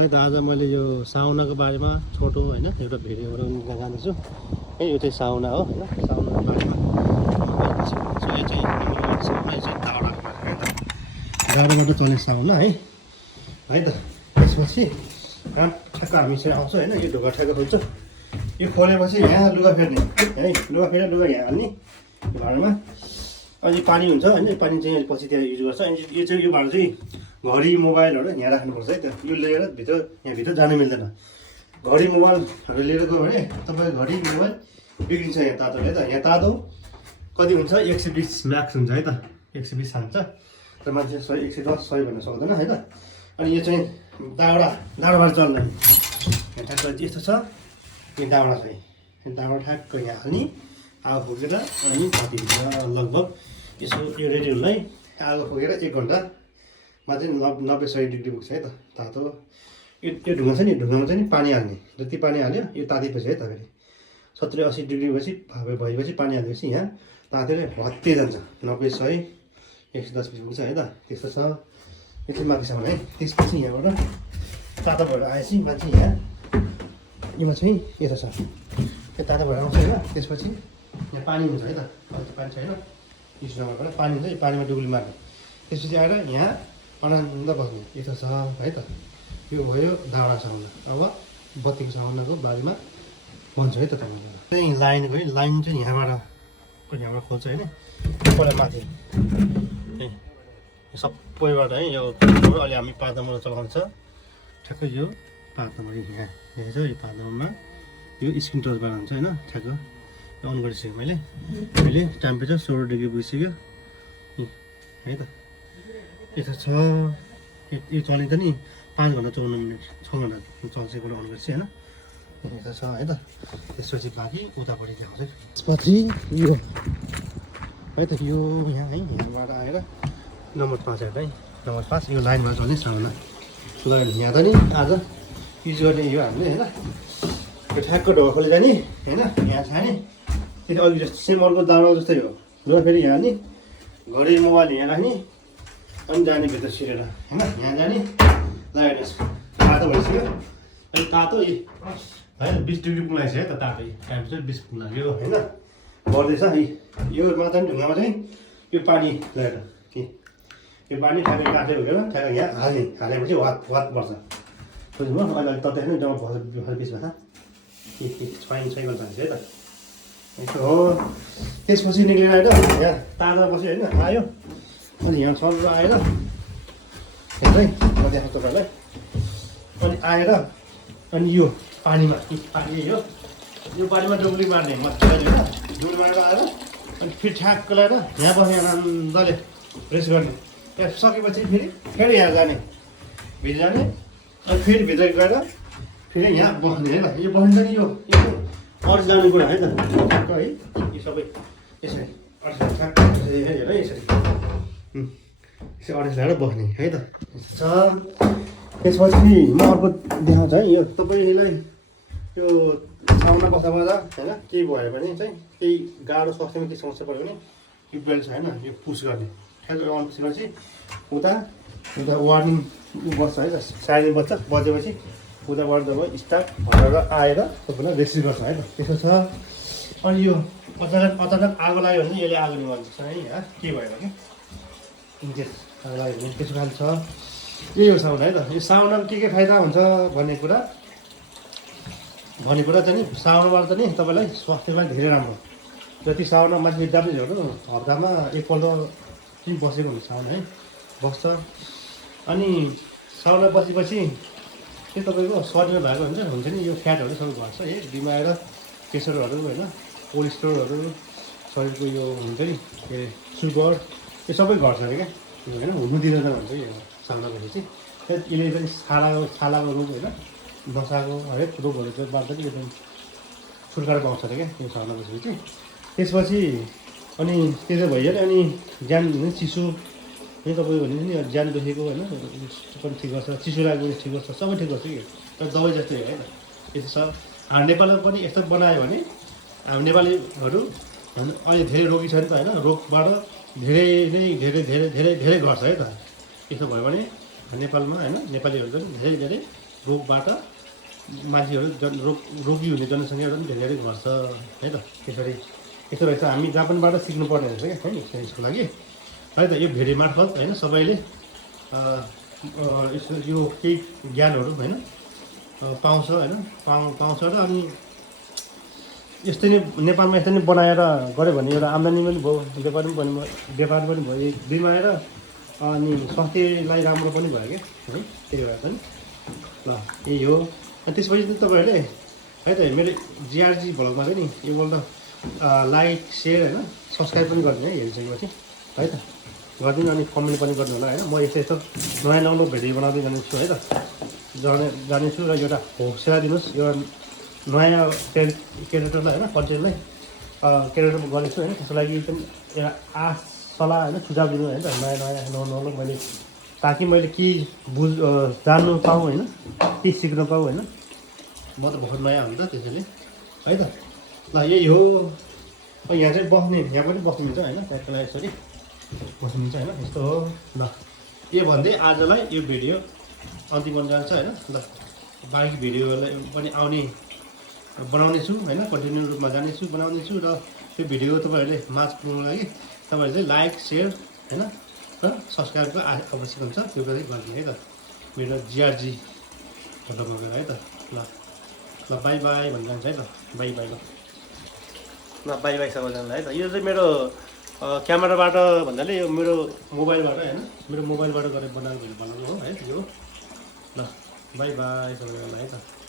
आज मैले यो साउनाको बारेमा छोटो होइन एउटा भिडियो बनाउन जाँदैछु है। यो चाहिँ साउना हो होइन, साउनाको बारेमा यो चाहिँ साउना चाहिँ दाउराबाट चल्ने साउना है त। त्यसपछि ठ्याक्क हामी चाहिँ आउँछ होइन, यो ढुङ्गा ठ्याक्क खोल्छ, यो खोलेपछि यहाँ लुगा फेर्ने है, लुगा फेरेर लुगा यहाँ हाल्ने भाँडामा। अनि पानी हुन्छ होइन, पानी चाहिँ पछि त्यहाँ युज गर्छ। अनि यो चाहिँ यो भाँडा चाहिँ घडी मोबाइलहरू यहाँ राख्नुपर्छ है त। यो लिएर यहाँभित्र जानु मिल्दैन। घडी मोबाइलहरू लिएर गयो भने तपाईँको घडी मोबाइल बिग्रिन्छ यहाँ तातोले त। यहाँ तातो कति हुन्छ 120 म्याक्स हुन्छ है त, 120 हान्छ र मान्छे 100 110 100 भन्न सक्दैन है त। अनि यो चाहिँ दाउराबाट चल्ने यहाँ ठ्याक्क यस्तो छ। यो दाउरा चाहिँ दाउरा ठ्याक्क यहाँ हाल्ने, आगो फुकेर अनि थापिन्छ। लगभग यसो यो रेडी हुनलाई आगो फुकेर 1 घन्टामा चाहिँ 90-100 डिग्री पुग्छ है त तातो। यो ढुङ्गा छ नि, ढुङ्गामा चाहिँ पानी हाल्ने, जति पानी हाल्यो यो तातेपछि है त, फेरि 70-80 डिग्री भएपछि पानी हालेपछि यहाँ तातेर भत्ते जान्छ। 90-100 110 पुग्छ है त, त्यस्तो छ। यो चाहिँ माथिसम्म है। त्यसपछि यहाँबाट तातो भएर आएपछि मान्छे यहाँ योमा चाहिँ यता छ, यो तातो भएर आउँछ होइन। त्यसपछि यहाँ पानी हुन्छ है त, पानी छैन यो जग्गाबाट पानी हुन्छ, यो पानीमा डुब्ली मार्ने। त्यसपछि आएर यहाँ आनन्द बस्ने यस्तो छ है त। यो भयो दाउरा साउना। अब बत्तीको साउनाको बारेमा भन्छु है त तपाईँलाई। चाहिँ लाइनको है, लाइन चाहिँ यहाँबाट खोल्छ होइन, पहिला माथि सबैबाट है। यो अलि हामी पादोमा चलाउँछ ठ्याक्क यो पादोमा यहाँ हेर्छ, यो पादोमा यो स्क्रिन टचबाट हुन्छ होइन। ठ्याक्क अन गरिसकेँ मैले टेम्परेचर 16 डिग्री पुगिसक्यो है त। यस्तो छ। यो चलिन्छ नि 5 घन्टा 54 मिनट 6 घन्टा चल्छ एकपल्ट अन गरेपछि होइन। यस्तो छ है त। त्यसपछि बाँकी उतापट्टि देखाउँछ। त्यसपछि यो है त, यो यहाँ है, यहाँबाट आएर नम्बर 5 हेर्दा है, नम्बर 5 यो लाइनमा चल्ने साउना। यहाँ त नि आज युज गर्ने यो हामीले होइन। यो ठ्याक्क ढोका खोले जाने होइन, यहाँ छाने त्यो अघि जस्तो सेम अर्को दाउरा जस्तै हो। लुगा फेरि यहाँ हाल्ने, घडी मोबाइल यहाँ राख्ने अनि जाने भित्र सिरेर होइन। यहाँ जाने लाइट तातो भइसक्यो। अनि तातो होइन 20 डिग्री पुग्लाइछ है त, तातो टेम्परेचर 20 पुग्यो होइन। बढ्दैछ यो मात्र ढुङ्गामा चाहिँ यो पानी ल्याएर कि यो पानी ठ्याक्कै काटेर हुँदैन, ठ्याक्कै यहाँ हालेपछि वात बढ्छ। बुझ्नुभयो? अहिले तताइ जम्मा बिस भएछ छाइ गर्दा है त। यस्तो हो। त्यसपछि निक्लेर आएर यहाँ तारमा बस्यो होइन, आयो अनि यहाँ चलेर आएर हेर्दै म देखाउँछु तपाईँलाई। अनि आएर अनि यो पानीमा पानी यो पानीमा डुब्ली मार्ने मजाले होइन। डुब्ली मारेर आएर अनि फेरि ठ्याक्क लगाएर यहाँ बस्ने आनन्दले रेस्ट गर्ने। त्यहाँ सकेपछि फेरि यहाँ जाने, भित्र जाने अनि फेरि भित्र गएर फेरि यहाँ बस्ने है त। यो बसिन्छ नि यो अरू जाने कुरा है त। ठ्याक्क है यो सबै यसरी ठ्याक्क हेर है, यसरी अडेस लगाएर बस्ने है त छ। त्यसपछि म अर्को देखाउँछु है। यो तपाईँलाई यो साउना बस्दा होइन केही भयो भने चाहिँ केही गाह्रो स्वास्थ्यमा केही समस्या पऱ्यो भने यो बेल्ट छ होइन, यो पुस गर्ने ठ्याक्क अन पुसेपछि उता वार्निङ बस्छ है त। साइलेन्ट बजेपछि उताबाट जब स्टार्ट भएर आएर तपाईँलाई रेसिभ गर्छ है त, त्यस्तो छ। अनि यो अचानक आगो लाग्यो भने यसले आगो निभाउँछ है, यहाँ के भयो भने इन्केस आगो लाग्यो भने त्यसो खाले छ। यही हो साउना है त। यो साउनामा के फाइदा हुन्छ भन्ने कुरा चाहिँ नि, साउनाबाट त नि तपाईँलाई स्वास्थ्यमा धेरै राम्रो। जति साउना मान्छे विद्यार्थीहरू हप्तामा एकपल्ट चाहिँ बसेको हुन्छ साउना है, बस्छ। अनि साउना बसेपछि त्यो तपाईँको शरीरमा भएको हुन्छ नि यो फ्याटहरू सबै घट्छ है। बिमार प्रेसरहरू होइन, कोलेस्ट्रोलहरू शरीरको यो हुन्छ नि के सुगर यो सबै घट्छ अरे क्या होइन, हुनु दिँदैन भन्छ यो साउना बसेपछि। यसले पनि छालाको रोग होइन, नसाको हरेक रोगहरू चाहिँ बाँड्दा पनि एकदम छुटकारो पाउँछ अरे क्या यो साउना बसेपछि। त्यसपछि अनि त्यो चाहिँ भइहाल्यो। अनि ज्यान चिसो यही तपाईँको भने नि ज्यान दुखेको होइन पनि ठिक गर्छ, चिसो लाग्यो भने ठिक गर्छ, सबै ठिक गर्छ कि दबाई जस्तै हो है त। यस्तो छ। हाम्रो नेपालमा पनि यस्तो बनायो भने हाम्रो नेपालीहरू अहिले धेरै रोगी छ नि त होइन, रोगबाट धेरै घट्छ है त। यसो भयो भने नेपालमा होइन नेपालीहरू पनि धेरै रोगबाट मान्छेहरू रोगी हुने जनसङ्ख्याहरू पनि धेरै घट्छ है त। त्यसरी यसो रहेछ, हामी जापानबाट सिक्नुपर्ने रहेछ क्या है यसको लागि है त। यो भिडियो मार्फत होइन सबैले यो केही ज्ञानहरू होइन पाउँछ होइन पाउँछ र अनि यस्तै नै नेपालमा यस्तै नै बनाएर गऱ्यो भने एउटा आम्दानी पनि भयो, व्यापार पनि भयो, बिमाएर अनि स्वास्थ्यलाई राम्रो पनि भयो क्या है। त्यही भएर पनि ल यही हो। अनि त्यसपछि चाहिँ तपाईँहरूले है त मेरो जिआरजी भ्लगमा चाहिँ नि योपल्ट लाइक सेयर होइन सब्सक्राइब पनि गरिदिनु है हेरिसकेपछि है त, गरिदिनु अनि कमेन्ट पनि गर्नु होला होइन। म यस्तो नयाँ नौलो भिडियो बनाउँदै जानेछु है त, जानेछु र एउटा हौसला दिनुहोस् यो नयाँ क्यारेक्टरलाई होइन कन्टेन्टलाई क्यारेक्टर गरेको छु होइन। त्यसको लागि पनि एउटा आश सल्लाह होइन सुझाव दिनु होइन त, नयाँ नयाँ नौलो मैले ताकि मैले केही जान्नु पाऊँ होइन, केही सिक्न पाऊँ होइन। म त भर्खर नयाँ हो नि त त्यसैले है त। ल यही हो। यहाँ चाहिँ बस्ने, यहाँ पनि बस्नु मिल्छ होइन, त्यहाँको यसरी बस्नु मिल्छ होइन, यस्तो हो। ल यो भन्दै आजलाई यो भिडियो अन्तिम गर्न जान्छ होइन। ल बाँकी भिडियोलाई पनि बनाउने छु होइन, कन्टिन्यू रूपमा जानेछु बनाउनेछु। र यो भिडियो तपाईँहरूले माझ पुऱ्याउनुको लागि तपाईँहरूले चाहिँ लाइक सेयर होइन र सब्सक्राइबको आवश्यक हुन्छ, त्यो पनि गरिदिनु है त मेरो जिआरजी फोटोमा गएर है त। ल ल बाई बाई भन्न जान्छ है त, बाई बाई। ल बाई बाई सबैजनालाई है त। यो चाहिँ मेरो क्यामेराबाट भन्नाले यो मेरो मोबाइलबाट होइन, मेरो मोबाइलबाट गरेर बनाएको भिडियो बनाउनु हो है यो। ल बाई बाई सबैजनालाई है त।